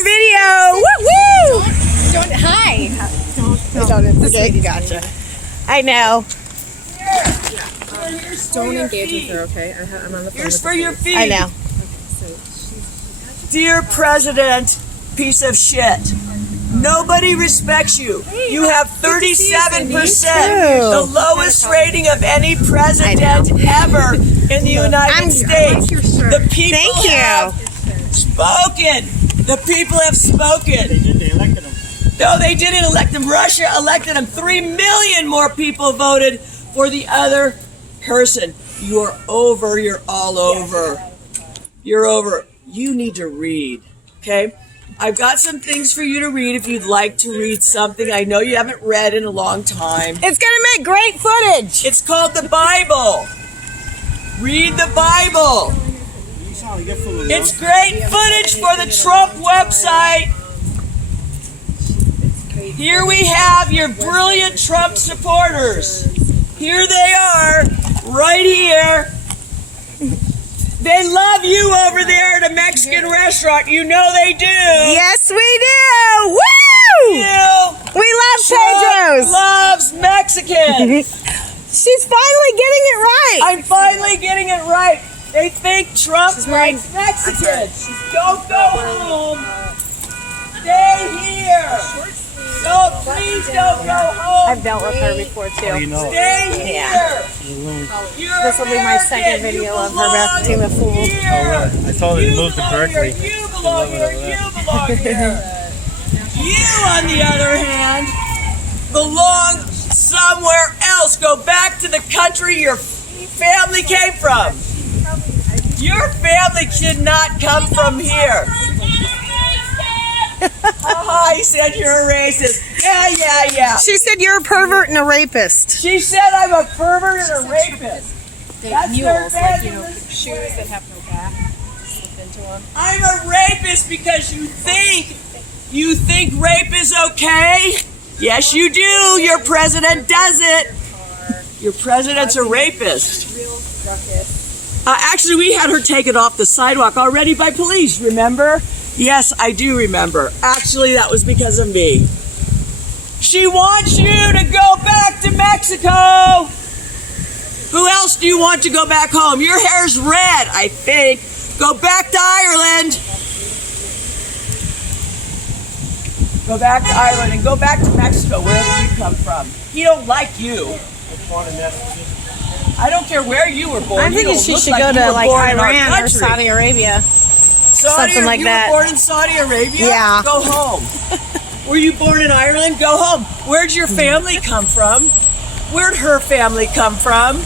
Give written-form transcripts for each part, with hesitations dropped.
our video. Woo woo! Hi. Don't forget. Gotcha. I know. Don't engage with her, okay? I'm on the phone. Here's for your feet. I know. Dear President, piece of shit. Nobody respects you. You have 37%, the lowest rating of any president ever in the United States. The people have spoken. The people have spoken. They elected him. No, they didn't elect him. Russia elected him. 3 million more people voted for the other person. You're over. You're all over. You're over. You need to read, okay? I've got some things for you to read if you'd like to read something. I know you haven't read in a long time. It's gonna make great footage. It's called the Bible. Read the Bible. It's great footage for the Trump website. Here we have your brilliant Trump supporters. Here they are, right here. They love you over there at a Mexican restaurant. You know they do. Yes, we do. Woo! We love Pedro's. Loves Mexicans. She's finally getting it right. I'm finally getting it right. They think Trump likes Mexicans. Don't go home. Stay here. No, please don't go home. I've dealt with her before too. Stay here. This will be my second video of her acting a fool. I told her to move to Berkeley. You belong here. You belong here. You, on the other hand, belong somewhere else. Go back to the country your family came from. Your family did not come from here. He said you're a racist. Yeah. She said you're a pervert and a rapist. She said I'm a pervert and a rapist. That's mules, their like, business. shoes that have no back. Slip into them. I'm a rapist because you think rape is okay? Yes, you do. Your president does it. Your president's a rapist. Real ruckus. Actually, we had her taken off the sidewalk already by police, remember? Yes, I do remember. Actually, that was because of me. She wants you to go back to Mexico. Who else do you want to go back home? Your hair's red, I think. Go back to Ireland. Go back to Ireland and go back to Mexico, wherever you come from. He don't like you. I don't care where you were born. I'm thinking she should go to like Iran or Saudi Arabia. Something like that. You were born in Saudi Arabia? Yeah. Go home. Were you born in Ireland? Go home. Where'd your family come from? Where'd her family come from?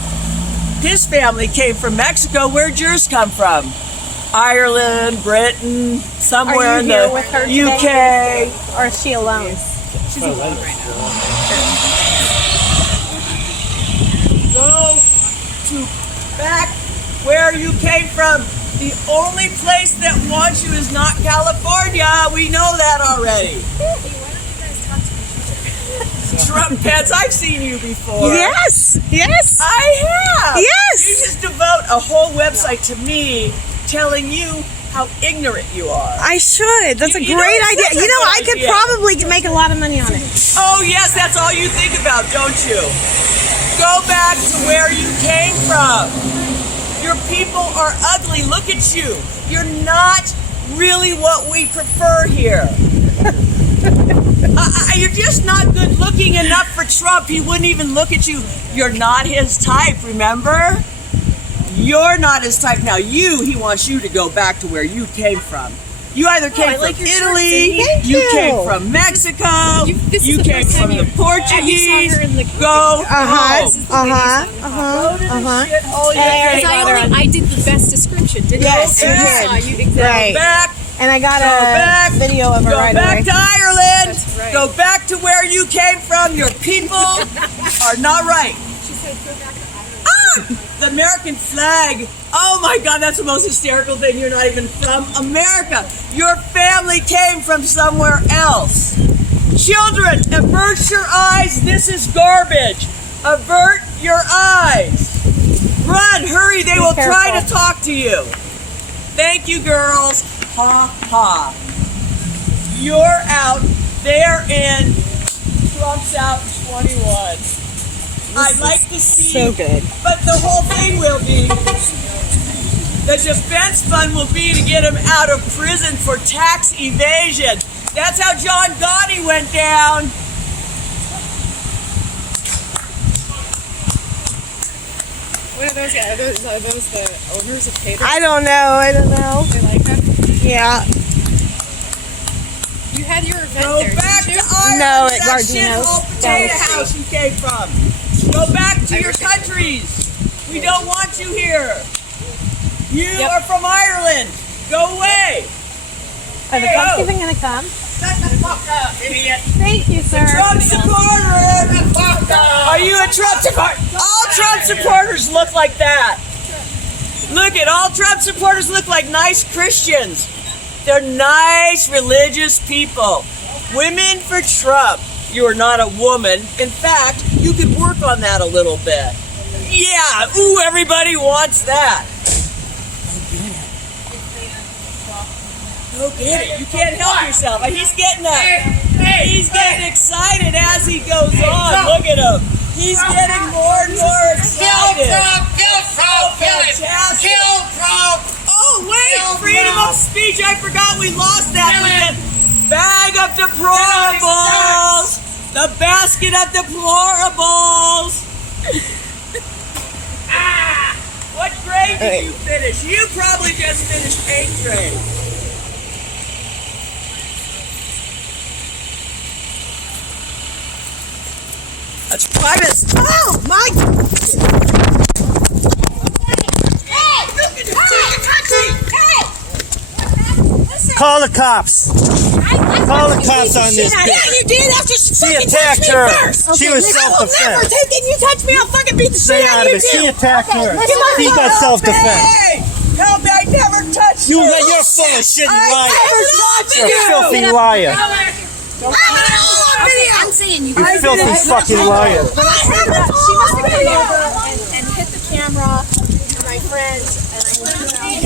His family came from Mexico. Where'd yours come from? Ireland, Britain, somewhere in the with her UK. today? Or is she alone? She's alone right now. Go to back where you came from. The only place that wants you is not California. We know that already. Trump pets, I've seen you before. Yes. I have. Yes. You just devote a whole website to me telling you how ignorant you are. I should. That's a You know, great it's idea. such a You know, good I could idea. probably make a lot of money on it. Oh, yes, that's all you think about, don't you? Go back to where you came from. Your people are ugly. Look at you. You're not really what we prefer here. You're just not good looking enough for Trump. He wouldn't even look at you. You're not his type, remember? You're not his type. Now he wants you to go back to where you came from. You either came from Italy, you came from Mexico, you came from the Portuguese. Go home. I did the best description, didn't Yes, I? you I did. saw you exactly. Right. Back. And I got Go back. a video of her Go right back away. to Ireland. That's right. Go back to where you came from. Your people are not right. She said, go back to Ireland. The American flag. Oh my God, that's the most hysterical thing. You're not even from America. Your family came from somewhere else. Children, avert your eyes. This is garbage. Avert your eyes. Run, hurry. They will try to talk to you. Thank you, girls. Ha ha. You're out. They're in. Trump's out in 21. I'd like to see. So good. But the whole thing will be, the defense fund will be to get him out of prison for tax evasion. That's how John Gotti went down. What are those guys? Are those the owners of Tater? I don't know. They like them? Yeah. You had your event Go there, back didn't to you? Ireland. No, at that Gardino's. shithole potato house you came from. Go back to your countries. We don't want you here. You are from Ireland. Go away. Are the Hey, Trumps oh. even gonna come? Shut the fuck up, idiot. Thank you, sir. Trump supporter. Are you a Trump supporter? All Trump supporters look like that. Look at all Trump supporters look like nice Christians. They're nice religious people. Women for Trump. You are not a woman. In fact, you could work on that a little bit. Yeah, ooh, everybody wants that. Go get it. You can't help yourself. He's getting excited as he goes on. Look at him. He's getting more and more excited. Kill Trump! Fantastic. Kill Trump! Oh, wait! Kill Freedom of Trump. speech. I forgot we lost that Kill with him. the bag of deplorables. The basket of deplorables. What grade did you finish? You probably just finished 8th grade. That's private. Oh my God! Call the cops. Call the cops on this Yeah, bitch. you did after she She fucking attacked touched her. me first. She was I will never self-defense. take it. You touch me, I'll fucking beat the Stay shit out out of of it. you. She attacked her. Come on, She got help self-defense. me. Help me, I never touched You're you. full of shit, you I liar. never touched You're a you. filthy liar. I'm saying you You filthy fucking liar. She must have come over and hit the camera to my friends, and I went,